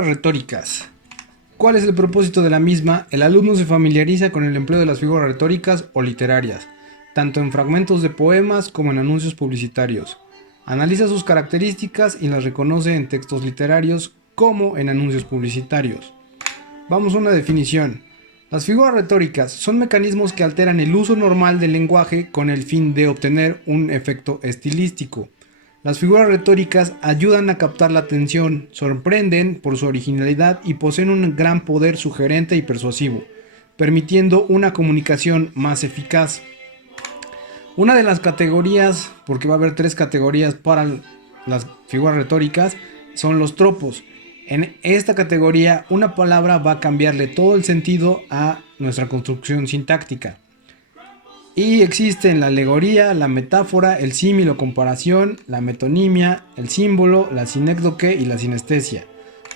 Retóricas. ¿Cuál es el propósito de la misma? El alumno se familiariza con el empleo de las figuras retóricas o literarias, tanto en fragmentos de poemas como en anuncios publicitarios. Analiza sus características y las reconoce en textos literarios como en anuncios publicitarios. Vamos a una definición. Las figuras retóricas son mecanismos que alteran el uso normal del lenguaje con el fin de obtener un efecto estilístico. Las figuras retóricas ayudan a captar la atención, sorprenden por su originalidad y poseen un gran poder sugerente y persuasivo, permitiendo una comunicación más eficaz. Una de las categorías, porque va a haber 3 categorías para las figuras retóricas, son los tropos. En esta categoría, una palabra va a cambiarle todo el sentido a nuestra construcción sintáctica. Y existen la alegoría, la metáfora, el símil o comparación, la metonimia, el símbolo, la sinécdoque y la sinestesia.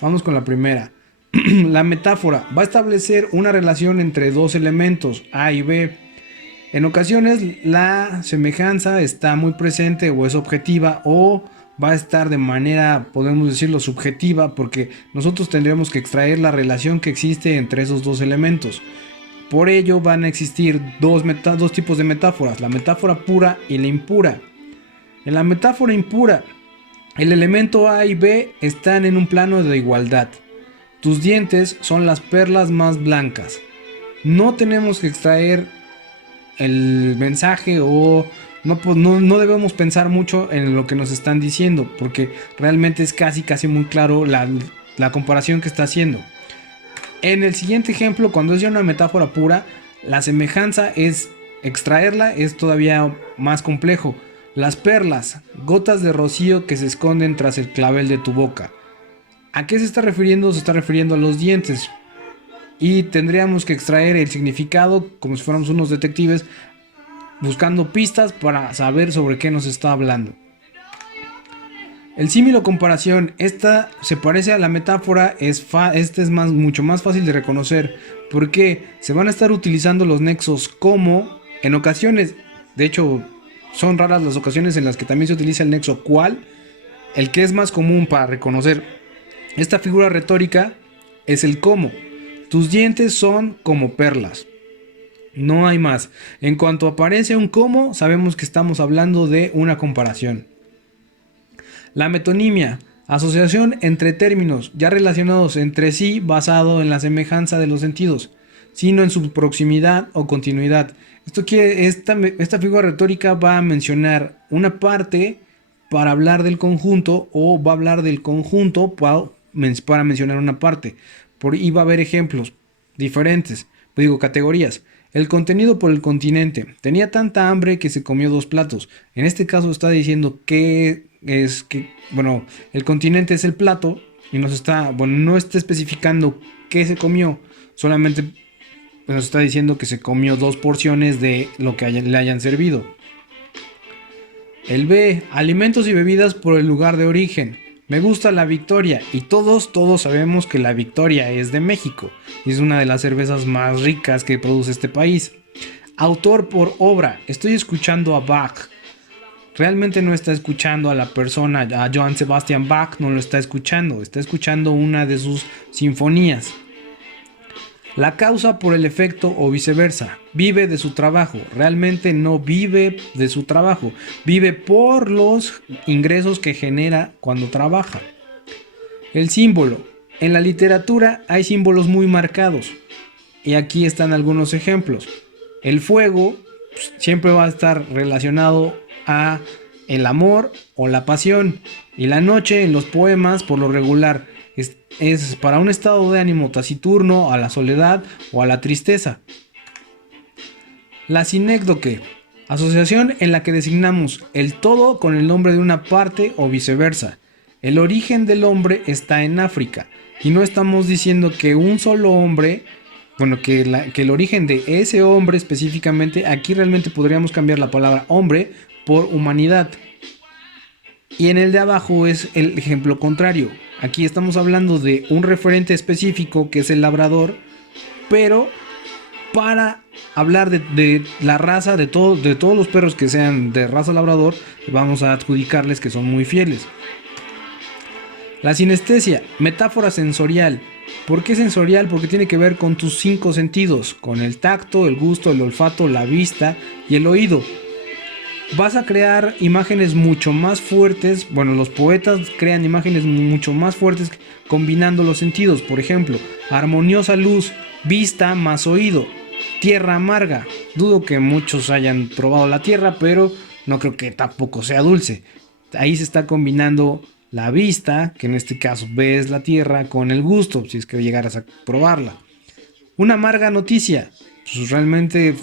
Vamos con la primera. La metáfora va a establecer una relación entre dos elementos, A y B. En ocasiones la semejanza está muy presente o es objetiva, o va a estar de manera, podemos decirlo, subjetiva, porque nosotros tendremos que extraer la relación que existe entre esos dos elementos. Por ello van a existir dos tipos de metáforas, la metáfora pura y la impura. En la metáfora impura, el elemento A y B están en un plano de igualdad. Tus dientes son las perlas más blancas. No tenemos que extraer el mensaje o no debemos pensar mucho en lo que nos están diciendo, porque realmente es casi muy claro la comparación que está haciendo. En el siguiente ejemplo, cuando es ya una metáfora pura, la semejanza extraerla es todavía más complejo. Las perlas, gotas de rocío que se esconden tras el clavel de tu boca. ¿A qué se está refiriendo? Se está refiriendo a los dientes. Y tendríamos que extraer el significado como si fuéramos unos detectives buscando pistas para saber sobre qué nos está hablando. El símil o comparación, esta se parece a la metáfora, este es mucho más fácil de reconocer, porque se van a estar utilizando los nexos como, en ocasiones, de hecho son raras las ocasiones en las que también se utiliza el nexo cual. El que es más común para reconocer esta figura retórica es el cómo. Tus dientes son como perlas. No hay más. En cuanto aparece un cómo, sabemos que estamos hablando de una comparación. La metonimia, asociación entre términos ya relacionados entre sí basado en la semejanza de los sentidos, sino en su proximidad o continuidad. Esta figura retórica va a mencionar una parte para hablar del conjunto, o va a hablar del conjunto para mencionar una parte. Y va a haber ejemplos diferentes, categorías. El contenido por el continente. Tenía tanta hambre que se comió 2 platos. En este caso está diciendo que el continente es el plato y no está especificando qué se comió, solamente nos está diciendo que se comió 2 porciones de lo que le hayan servido. El B, alimentos y bebidas por el lugar de origen. Me gusta la Victoria, y todos sabemos que la Victoria es de México y es una de las cervezas más ricas que produce este país. Autor por obra, estoy escuchando a Bach. Realmente no está escuchando a la persona, a Johann Sebastian Bach no lo está escuchando una de sus sinfonías. La causa por el efecto o viceversa, vive de su trabajo, realmente no vive de su trabajo, vive por los ingresos que genera cuando trabaja. El símbolo, en la literatura hay símbolos muy marcados y aquí están algunos ejemplos. El fuego siempre va a estar relacionado a el amor o la pasión, y la noche en los poemas por lo regular es para un estado de ánimo taciturno, a la soledad o a la tristeza. La sinécdoque, asociación en la que designamos el todo con el nombre de una parte o viceversa. El origen del hombre está en África y no estamos diciendo que un solo hombre, que el origen de ese hombre específicamente. Aquí realmente podríamos cambiar la palabra hombre por humanidad. Y en el de abajo es el ejemplo contrario. Aquí estamos hablando de un referente específico que es el labrador, pero para hablar de la raza de todos los perros que sean de raza labrador, vamos a adjudicarles que son muy fieles. La sinestesia, metáfora sensorial. ¿Por qué sensorial? Porque tiene que ver con tus 5 sentidos, con el tacto, el gusto, el olfato, la vista y el oído. Vas a crear imágenes mucho más fuertes. Bueno, los poetas crean imágenes mucho más fuertes combinando los sentidos. Por ejemplo, armoniosa luz, vista más oído. Tierra amarga. Dudo que muchos hayan probado la tierra, pero no creo que tampoco sea dulce. Ahí se está combinando la vista, que en este caso ves la tierra, con el gusto, si es que llegaras a probarla. Una amarga noticia. Pues realmente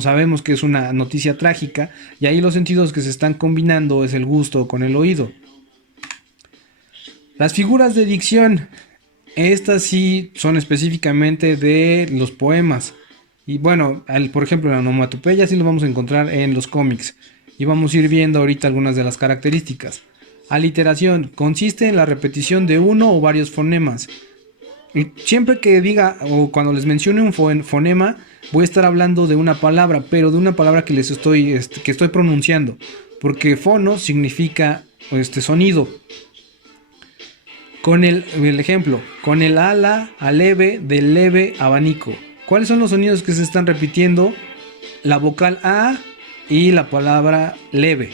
sabemos que es una noticia trágica, y ahí los sentidos que se están combinando es el gusto con el oído. Las figuras de dicción, estas sí son específicamente de los poemas. Y bueno, por ejemplo, la onomatopeya sí lo vamos a encontrar en los cómics. Y vamos a ir viendo ahorita algunas de las características. Aliteración consiste en la repetición de uno o varios fonemas. Siempre que diga o cuando les mencione un fonema, voy a estar hablando de una palabra, pero de una palabra que estoy pronunciando, porque fono significa sonido. Con el ejemplo, con el ala, aleve, del leve, abanico. ¿Cuáles son los sonidos que se están repitiendo? La vocal A y la palabra leve.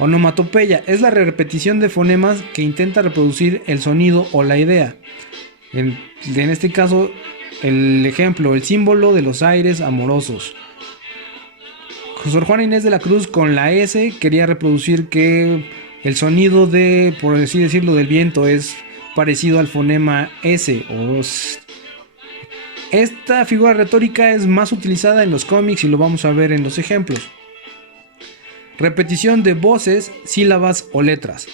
Onomatopeya es la repetición de fonemas que intenta reproducir el sonido o la idea. En este caso, el ejemplo, el símbolo de los aires amorosos. Sor Juana Inés de la Cruz con la S quería reproducir que el sonido por así decirlo, del viento es parecido al fonema S. Esta figura retórica es más utilizada en los cómics y lo vamos a ver en los ejemplos. Repetición de voces, sílabas o letras.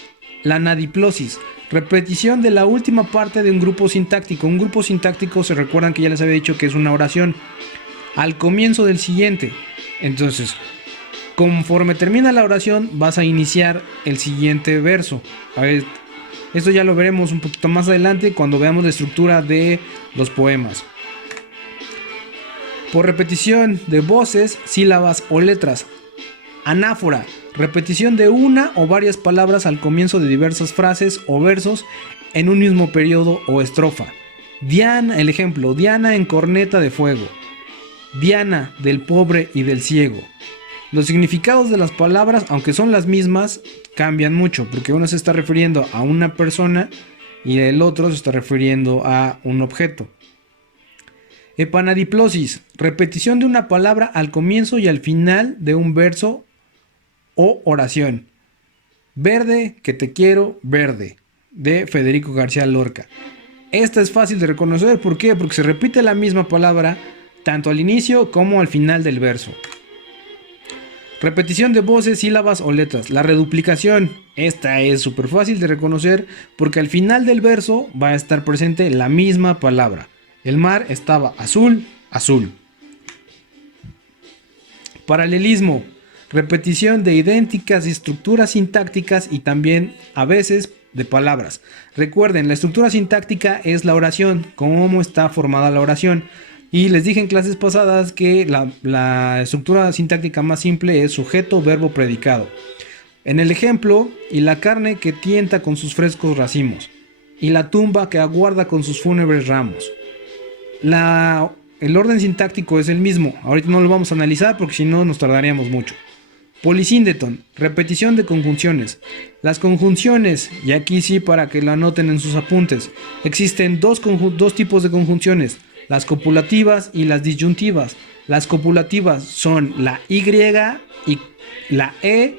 La nadiplosis. Repetición de la última parte de un grupo sintáctico. Un grupo sintáctico, se recuerdan que ya les había dicho que es una oración. Al comienzo del siguiente. Entonces, conforme termina la oración, vas a iniciar el siguiente verso. A ver, esto ya lo veremos un poquito más adelante cuando veamos la estructura de los poemas. Por repetición de voces, sílabas o letras. Anáfora, repetición de una o varias palabras al comienzo de diversas frases o versos en un mismo periodo o estrofa. Diana, el ejemplo, Diana en corneta de fuego. Diana, del pobre y del ciego. Los significados de las palabras, aunque son las mismas, cambian mucho, porque uno se está refiriendo a una persona y el otro se está refiriendo a un objeto. Epanadiplosis, repetición de una palabra al comienzo y al final de un verso o oración. Verde, que te quiero, verde, de Federico García Lorca. Esta es fácil de reconocer, ¿por qué? Porque se repite la misma palabra tanto al inicio como al final del verso. Repetición de voces, sílabas o letras. La reduplicación, esta es súper fácil de reconocer porque al final del verso va a estar presente la misma palabra. El mar estaba azul, azul. Paralelismo, repetición de idénticas estructuras sintácticas y también a veces de palabras. Recuerden, la estructura sintáctica es la oración, cómo está formada la oración. Y les dije en clases pasadas que la estructura sintáctica más simple es sujeto, verbo, predicado. En el ejemplo, y la carne que tienta con sus frescos racimos, y la tumba que aguarda con sus fúnebres ramos. El orden sintáctico es el mismo. Ahorita no lo vamos a analizar porque si no nos tardaríamos mucho. Polisíndeton, repetición de conjunciones. Las conjunciones, y aquí sí para que lo anoten en sus apuntes, existen dos tipos de conjunciones, las copulativas y las disyuntivas. Las copulativas son la Y y la E,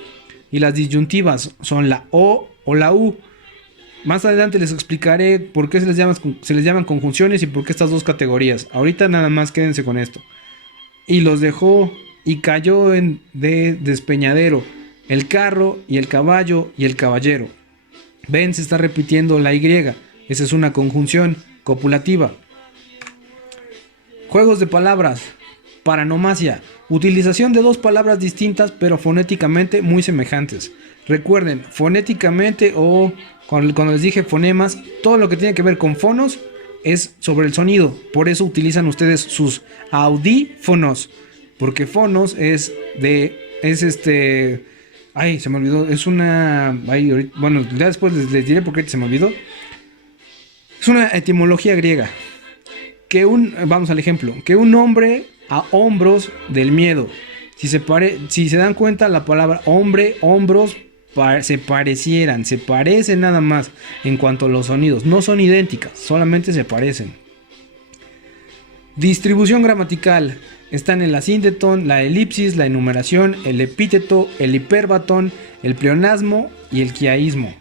y las disyuntivas son la O o la U. Más adelante les explicaré por qué se les llaman conjunciones y por qué estas dos categorías. Ahorita nada más quédense con esto. Y los dejó y cayó de despeñadero el carro y el caballo y el caballero. Ven, se está repitiendo la Y. Esa es una conjunción copulativa. Juegos de palabras. Paranomasia. Utilización de dos palabras distintas pero fonéticamente muy semejantes. Recuerden, fonéticamente o cuando les dije fonemas, todo lo que tiene que ver con fonos es sobre el sonido. Por eso utilizan ustedes sus audífonos. Porque fonos es ay, se me olvidó. Es una... bueno, ya después les diré por qué se me olvidó. Es una etimología griega. Vamos al ejemplo. Que un hombre a hombros del miedo. Si se dan cuenta, la palabra hombre, hombros, se parecen nada más en cuanto a los sonidos. No son idénticas, solamente se parecen. Distribución gramatical. Están el asíndeton, la elipsis, la enumeración, el epíteto, el hiperbatón, el pleonasmo y el quiaísmo.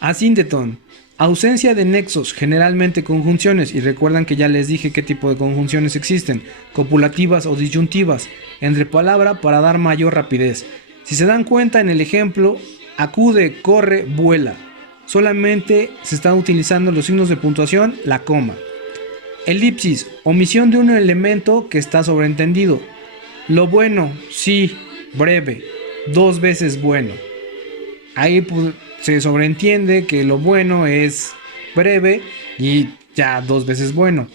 Asíndeton. Ausencia de nexos, generalmente conjunciones, y recuerdan que ya les dije qué tipo de conjunciones existen, copulativas o disyuntivas, entre palabra para dar mayor rapidez. Si se dan cuenta en el ejemplo, acude, corre, vuela. Solamente se están utilizando los signos de puntuación, la coma. Elipsis, omisión de un elemento que está sobreentendido. Lo bueno, sí, breve, 2 veces bueno. Ahí se sobreentiende que lo bueno es breve y ya 2 veces bueno.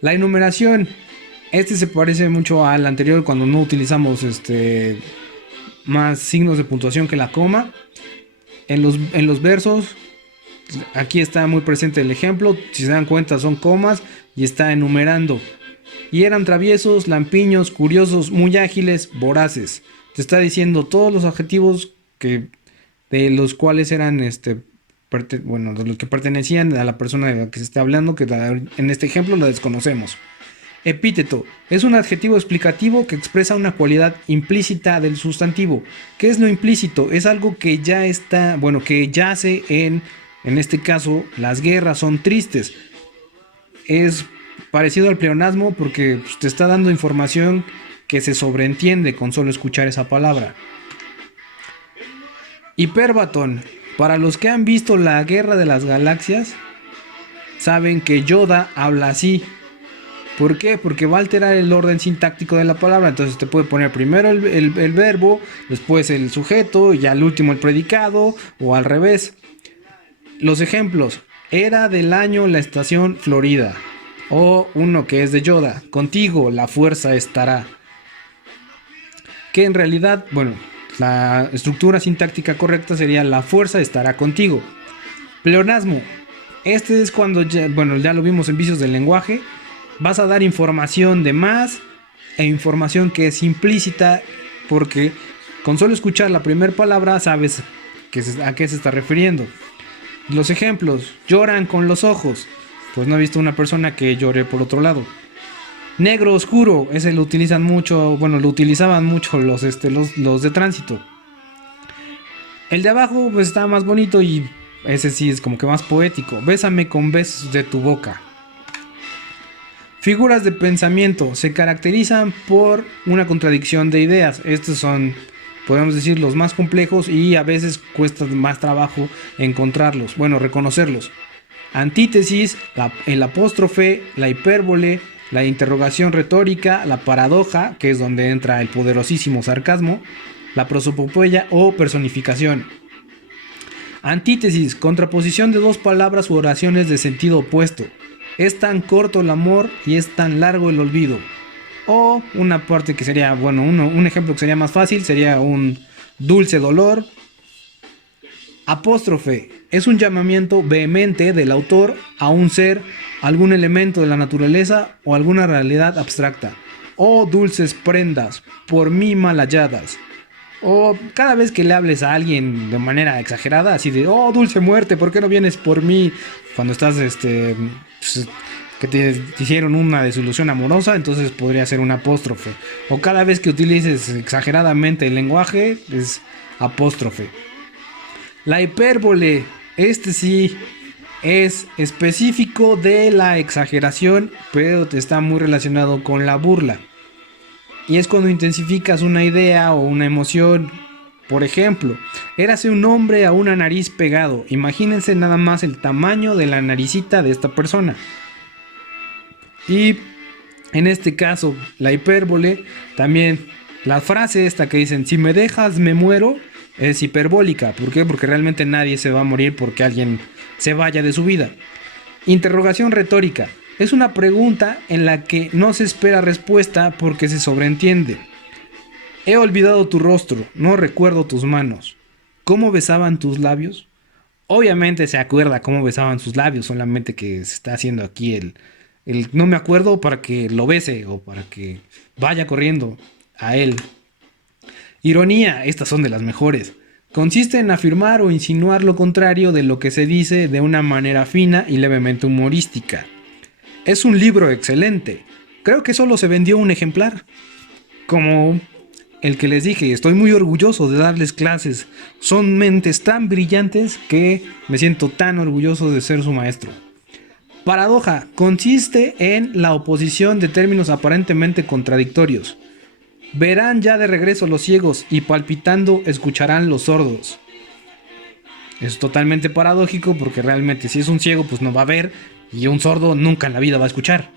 La enumeración, se parece mucho al anterior cuando no utilizamos más signos de puntuación que la coma. En los versos, aquí está muy presente el ejemplo. Si se dan cuenta, son comas y está enumerando. Y eran traviesos, lampiños, curiosos, muy ágiles, voraces. Te está diciendo todos los adjetivos de los cuales eran de los que pertenecían a la persona de la que se está hablando, que en este ejemplo la desconocemos. Epíteto es un adjetivo explicativo que expresa una cualidad implícita del sustantivo. ¿Qué es lo implícito? Es algo que ya está, que yace en este caso, las guerras son tristes. Es parecido al pleonasmo porque te está dando información que se sobreentiende con solo escuchar esa palabra. Hiperbatón. Para los que han visto la Guerra de las Galaxias, saben que Yoda habla así. ¿Por qué? Porque va a alterar el orden sintáctico de la palabra. Entonces te puede poner primero el verbo, después el sujeto y al último el predicado o al revés. Los ejemplos. Era del año la estación Florida. O uno que es de Yoda. Contigo la fuerza estará. Que en realidad, la estructura sintáctica correcta sería la fuerza estará contigo. Pleonasmo. Es cuando ya lo vimos en vicios del lenguaje. Vas a dar información de más e información que es implícita porque con solo escuchar la primera palabra sabes a qué se está refiriendo. Los ejemplos. Lloran con los ojos. Pues no he visto una persona que llore por otro lado. Negro oscuro. Ese lo utilizan mucho. Lo utilizaban mucho los de tránsito. El de abajo pues está más bonito y ese sí es como que más poético. Bésame con besos de tu boca. Figuras de pensamiento se caracterizan por una contradicción de ideas. Estos son, podemos decir, los más complejos y a veces cuesta más trabajo encontrarlos, reconocerlos. Antítesis, el apóstrofe, la hipérbole, la interrogación retórica, la paradoja, que es donde entra el poderosísimo sarcasmo, la prosopopeya o personificación. Antítesis, contraposición de dos palabras u oraciones de sentido opuesto. Es tan corto el amor y es tan largo el olvido. O una parte que sería, un ejemplo que sería más fácil, sería un dulce dolor. Apóstrofe, es un llamamiento vehemente del autor a un ser, algún elemento de la naturaleza o alguna realidad abstracta. O dulces prendas, por mí mal halladas. O cada vez que le hables a alguien de manera exagerada, así de, oh, dulce muerte, ¿por qué no vienes por mí? Cuando estás, que te hicieron una desilusión amorosa, entonces podría ser un apóstrofe. O cada vez que utilices exageradamente el lenguaje, es apóstrofe. La hipérbole, sí es específico de la exageración, pero está muy relacionado con la burla. Y es cuando intensificas una idea o una emoción. Por ejemplo, érase un hombre a una nariz pegado. Imagínense nada más el tamaño de la naricita de esta persona. Y en este caso, la hipérbole, también la frase esta que dicen, si me dejas me muero, Es hiperbólica. ¿Por qué? Porque realmente nadie se va a morir porque alguien se vaya de su vida. Interrogación retórica. Es una pregunta en la que no se espera respuesta porque se sobreentiende. He olvidado tu rostro, no recuerdo tus manos. ¿Cómo besaban tus labios? Obviamente se acuerda cómo besaban sus labios, solamente que se está haciendo aquí el no me acuerdo para que lo bese o para que vaya corriendo a él. Ironía, estas son de las mejores. Consiste en afirmar o insinuar lo contrario de lo que se dice de una manera fina y levemente humorística. Es un libro excelente. Creo que solo se vendió un ejemplar. Como el que les dije, estoy muy orgulloso de darles clases. Son mentes tan brillantes que me siento tan orgulloso de ser su maestro. Paradoja consiste en la oposición de términos aparentemente contradictorios. Verán ya de regreso los ciegos y palpitando escucharán los sordos. Es totalmente paradójico porque realmente si es un ciego pues no va a ver y un sordo nunca en la vida va a escuchar.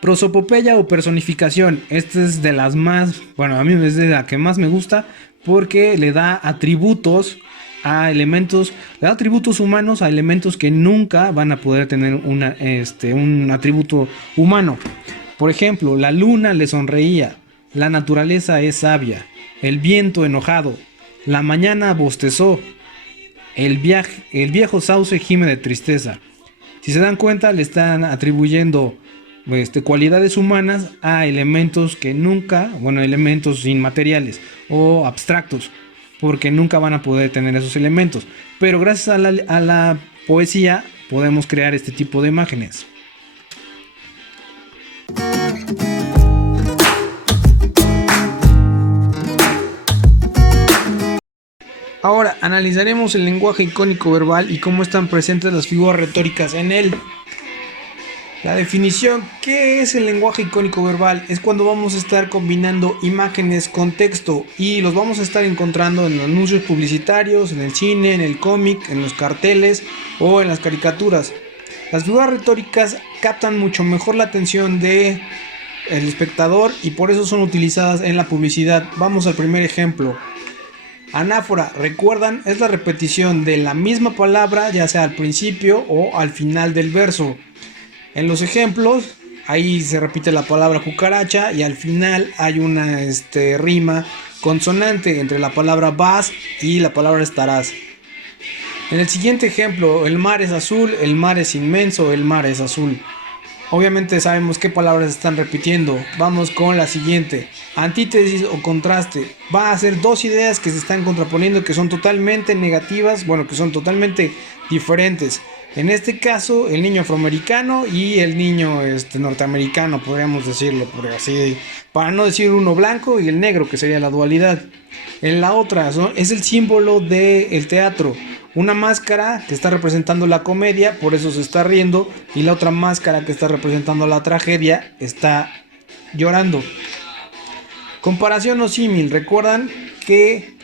Prosopopeya o personificación. Esta es de las más, bueno, a mí es de la que más me gusta porque le da atributos a elementos, le da atributos humanos a elementos que nunca van a poder tener un atributo humano. Por ejemplo, la luna le sonreía, la naturaleza es sabia, el viento enojado, la mañana bostezó, el viejo sauce gime de tristeza. Si se dan cuenta, le están atribuyendo cualidades humanas a elementos que nunca, bueno, elementos inmateriales o abstractos, porque nunca van a poder tener esos elementos. Pero gracias a la poesía podemos crear este tipo de imágenes. Ahora analizaremos el lenguaje icónico verbal y cómo están presentes las figuras retóricas en él. La definición, ¿qué es el lenguaje icónico verbal? Es cuando vamos a estar combinando imágenes con texto y los vamos a estar encontrando en anuncios publicitarios, en el cine, en el cómic, en los carteles o en las caricaturas. Las figuras retóricas captan mucho mejor la atención del espectador y por eso son utilizadas en la publicidad. Vamos al primer ejemplo. Anáfora, recuerdan, es la repetición de la misma palabra ya sea al principio o al final del verso. En los ejemplos, ahí se repite la palabra cucaracha y al final hay una rima consonante entre la palabra vas y la palabra estarás. En el siguiente ejemplo, el mar es azul, el mar es inmenso, el mar es azul. Obviamente sabemos qué palabras están repitiendo. Vamos con la siguiente. Antítesis o contraste. Va a ser dos ideas que se están contraponiendo que son totalmente negativas, bueno, que son totalmente diferentes. En este caso, el niño afroamericano y el niño norteamericano, podríamos decirlo, por así, para no decir uno blanco y el negro, que sería la dualidad. En la otra, es el símbolo del teatro. Una máscara que está representando la comedia, por eso se está riendo, y la otra máscara que está representando la tragedia está llorando. Comparación o símil. Recuerdan que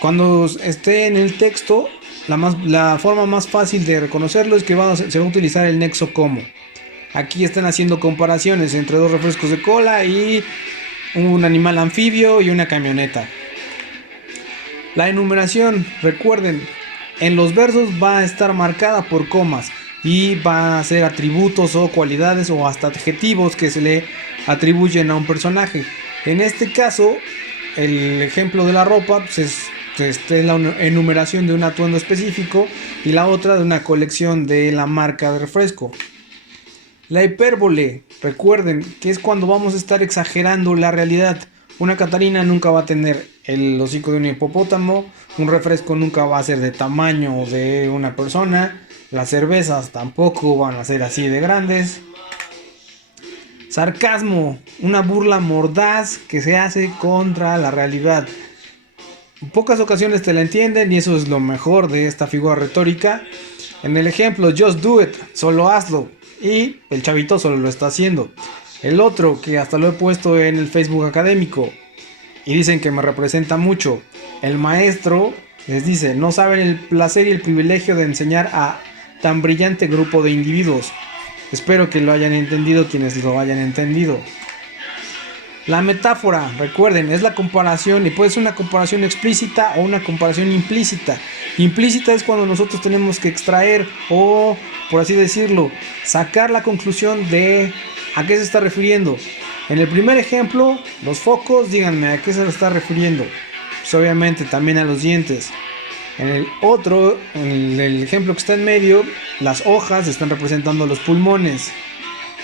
cuando esté en el texto, la forma más fácil de reconocerlo es que se va a utilizar el nexo como. Aquí están haciendo comparaciones entre dos refrescos de cola y un animal anfibio y una camioneta. La enumeración, recuerden, en los versos va a estar marcada por comas y va a ser atributos o cualidades o hasta adjetivos que se le atribuyen a un personaje. En este caso, el ejemplo de la ropa pues es la enumeración de un atuendo específico y la otra de una colección de la marca de refresco. La hipérbole, recuerden que es cuando vamos a estar exagerando la realidad. Una Catarina nunca va a tener el hocico de un hipopótamo, un refresco nunca va a ser de tamaño de una persona, las cervezas tampoco van a ser así de grandes. Sarcasmo, una burla mordaz que se hace contra la realidad. En pocas ocasiones te la entienden y eso es lo mejor de esta figura retórica. En el ejemplo, just do it, solo hazlo, y el chavito solo lo está haciendo. El otro, que hasta lo he puesto en el Facebook académico y dicen que me representa mucho. El maestro les dice, no saben el placer y el privilegio de enseñar a tan brillante grupo de individuos. Espero que lo hayan entendido quienes lo hayan entendido. La metáfora, recuerden, es la comparación y puede ser una comparación explícita o una comparación implícita. Implícita es cuando nosotros tenemos que extraer o, por así decirlo, sacar la conclusión de a qué se está refiriendo. En el primer ejemplo, los focos, díganme a qué se está refiriendo. Pues obviamente también a los dientes. En el otro, en el ejemplo que está en medio, las hojas están representando los pulmones.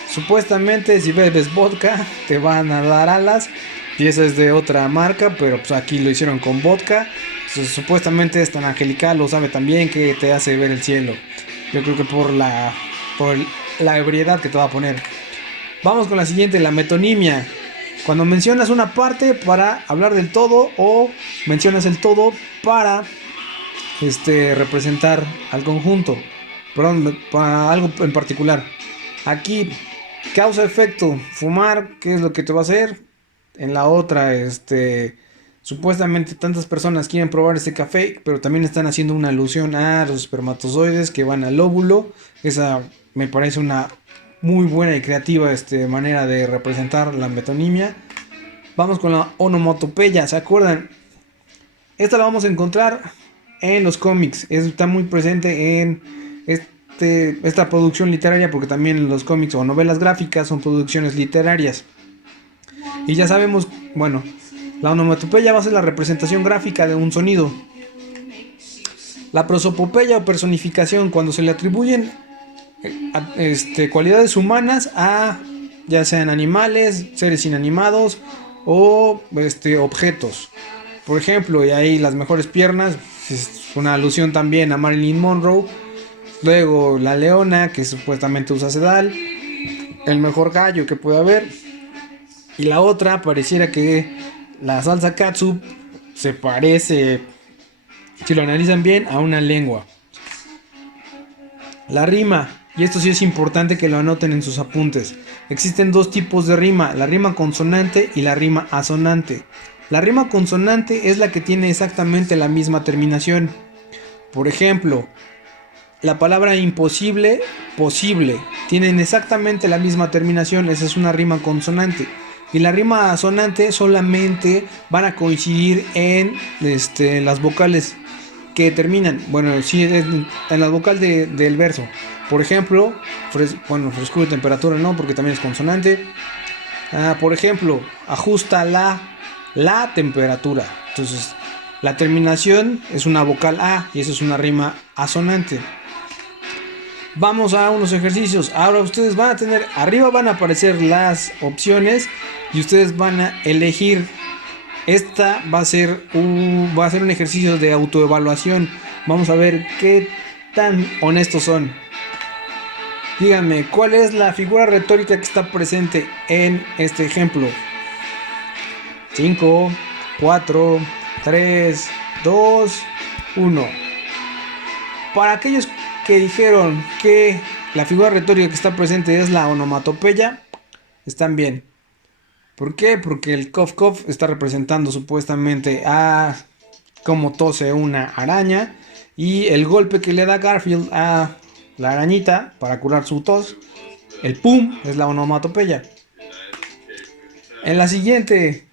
Supuestamente si bebes vodka te van a dar alas y esa es de otra marca, pero pues aquí lo hicieron con vodka. Entonces, supuestamente es tan angelical, lo sabe también que te hace ver el cielo. Yo creo que por la ebriedad que te va a poner. Vamos con la siguiente, la metonimia. Cuando mencionas una parte para hablar del todo o mencionas el todo para representar al conjunto. Perdón, para algo en particular. Aquí causa-efecto, fumar, ¿qué es lo que te va a hacer? En la otra, supuestamente tantas personas quieren probar este café, pero también están haciendo una alusión a los espermatozoides que van al óvulo. Esa me parece una muy buena y creativa manera de representar la metonimia. Vamos con la onomatopeya, ¿se acuerdan? Esta la vamos a encontrar en los cómics, está muy presente en esta producción literaria, porque también los cómics o novelas gráficas son producciones literarias. Y ya sabemos, bueno, la onomatopeya va a ser la representación gráfica de un sonido. La prosopopeya o personificación, cuando se le atribuyen cualidades humanas a ya sean animales, seres inanimados o objetos. Por ejemplo, y ahí las mejores piernas, es una alusión también a Marilyn Monroe. Luego la leona, que supuestamente usa sedal. El mejor gallo que puede haber. Y la otra, pareciera que la salsa catsup se parece, si lo analizan bien, a una lengua. La rima, y esto sí es importante que lo anoten en sus apuntes. Existen dos tipos de rima, la rima consonante y la rima asonante. La rima consonante es la que tiene exactamente la misma terminación. Por ejemplo, la palabra imposible, posible, tienen exactamente la misma terminación, esa es una rima consonante. Y la rima asonante solamente van a coincidir en las vocales que terminan. Bueno, sí, en la vocal del verso. Por ejemplo, frescura y temperatura no, porque también es consonante. Por ejemplo, ajusta la temperatura. Entonces, la terminación es una vocal A y eso es una rima asonante. Vamos a unos ejercicios. Ahora ustedes van a tener, arriba van a aparecer las opciones y ustedes van a elegir. Esta va a ser un ejercicio de autoevaluación. Vamos a ver qué tan honestos son. Díganme, ¿cuál es la figura retórica que está presente en este ejemplo? 5, 4, 3, 2, 1. Para aquellos que dijeron que la figura retórica que está presente es la onomatopeya, están bien. ¿Por qué? Porque el cough cough está representando supuestamente a cómo tose una araña, y el golpe que le da Garfield a la arañita para curar su tos, el pum, es la onomatopeya. En la siguiente,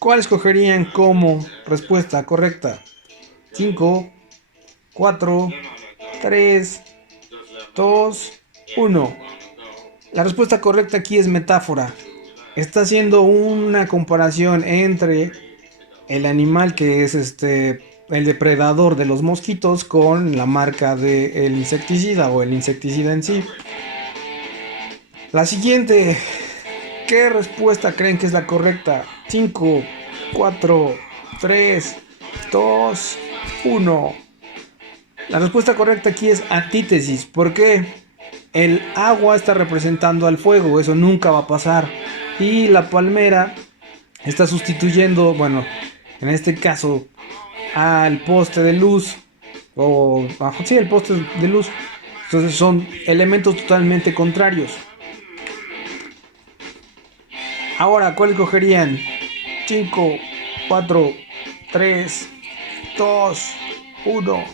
¿cuál escogerían como respuesta correcta? 5, 4, 3, 2, 1. La respuesta correcta aquí es metáfora. Está haciendo una comparación entre el animal que es el depredador de los mosquitos con la marca del insecticida o el insecticida en sí. La siguiente, ¿qué respuesta creen que es la correcta? 5, 4, 3, 2, 1. La respuesta correcta aquí es antítesis. ¿Por qué? El agua está representando al fuego, eso nunca va a pasar. Y la palmera está sustituyendo, bueno, en este caso, al poste de luz. Sí, el poste de luz. Entonces son elementos totalmente contrarios. Ahora, ¿cuál escogerían? 5, 4, 3, 2, 1.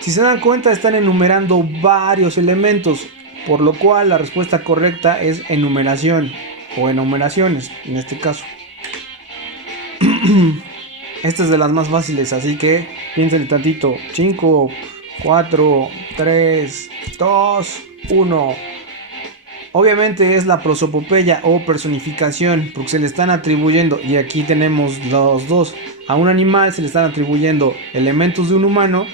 Si se dan cuenta, están enumerando varios elementos, por lo cual la respuesta correcta es enumeración o enumeraciones en este caso. Esta es de las más fáciles, así que piénsale tantito. 5, 4, 3, 2, 1. Obviamente es la prosopopeya o personificación, porque se le están atribuyendo, y aquí tenemos los dos, a un animal se le están atribuyendo elementos de un humano,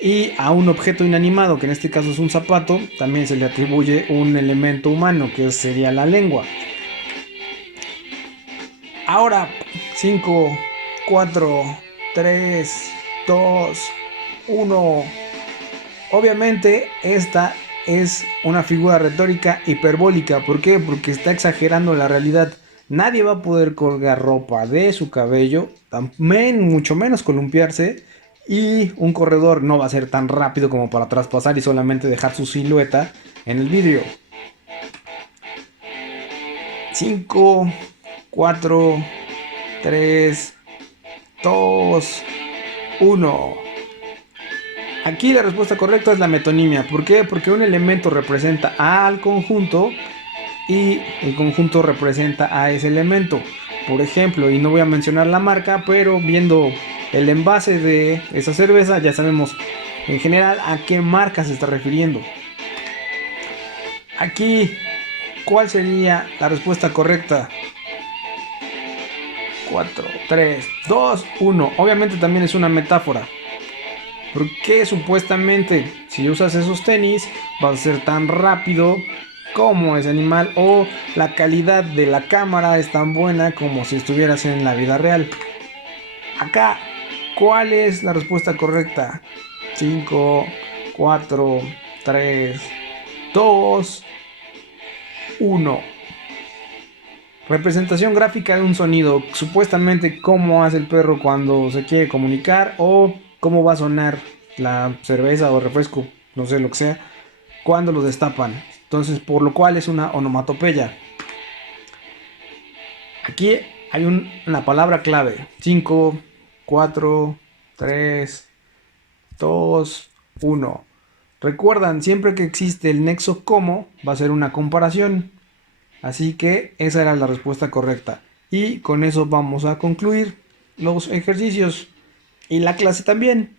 y a un objeto inanimado, que en este caso es un zapato, también se le atribuye un elemento humano, que sería la lengua. Ahora, 5, 4, 3, 2, 1. Obviamente esta es una figura retórica hiperbólica. ¿Por qué? Porque está exagerando la realidad. Nadie va a poder colgar ropa de su cabello, también mucho menos columpiarse, y un corredor no va a ser tan rápido como para traspasar y solamente dejar su silueta en el vidrio. 5, 4, 3, 2, 1. Aquí la respuesta correcta es la metonimia. ¿Por qué? Porque un elemento representa al conjunto y el conjunto representa a ese elemento. Por ejemplo, y no voy a mencionar la marca, pero viendo el envase de esa cerveza ya sabemos en general a qué marca se está refiriendo. Aquí, ¿cuál sería la respuesta correcta? 4, 3, 2, 1. Obviamente también es una metáfora. Porque supuestamente si usas esos tenis vas a ser tan rápido como ese animal, o la calidad de la cámara es tan buena como si estuvieras en la vida real. Acá, ¿cuál es la respuesta correcta? 5, 4, 3, 2, 1. Representación gráfica de un sonido. Supuestamente cómo hace el perro cuando se quiere comunicar, o cómo va a sonar la cerveza o refresco, no sé lo que sea, cuando lo destapan. Entonces, por lo cual es una onomatopeya. Aquí hay una palabra clave. 5, 4, 3, 2, 1. Recuerdan, siempre que existe el nexo como, va a ser una comparación. Así que esa era la respuesta correcta. Y con eso vamos a concluir los ejercicios y la clase también.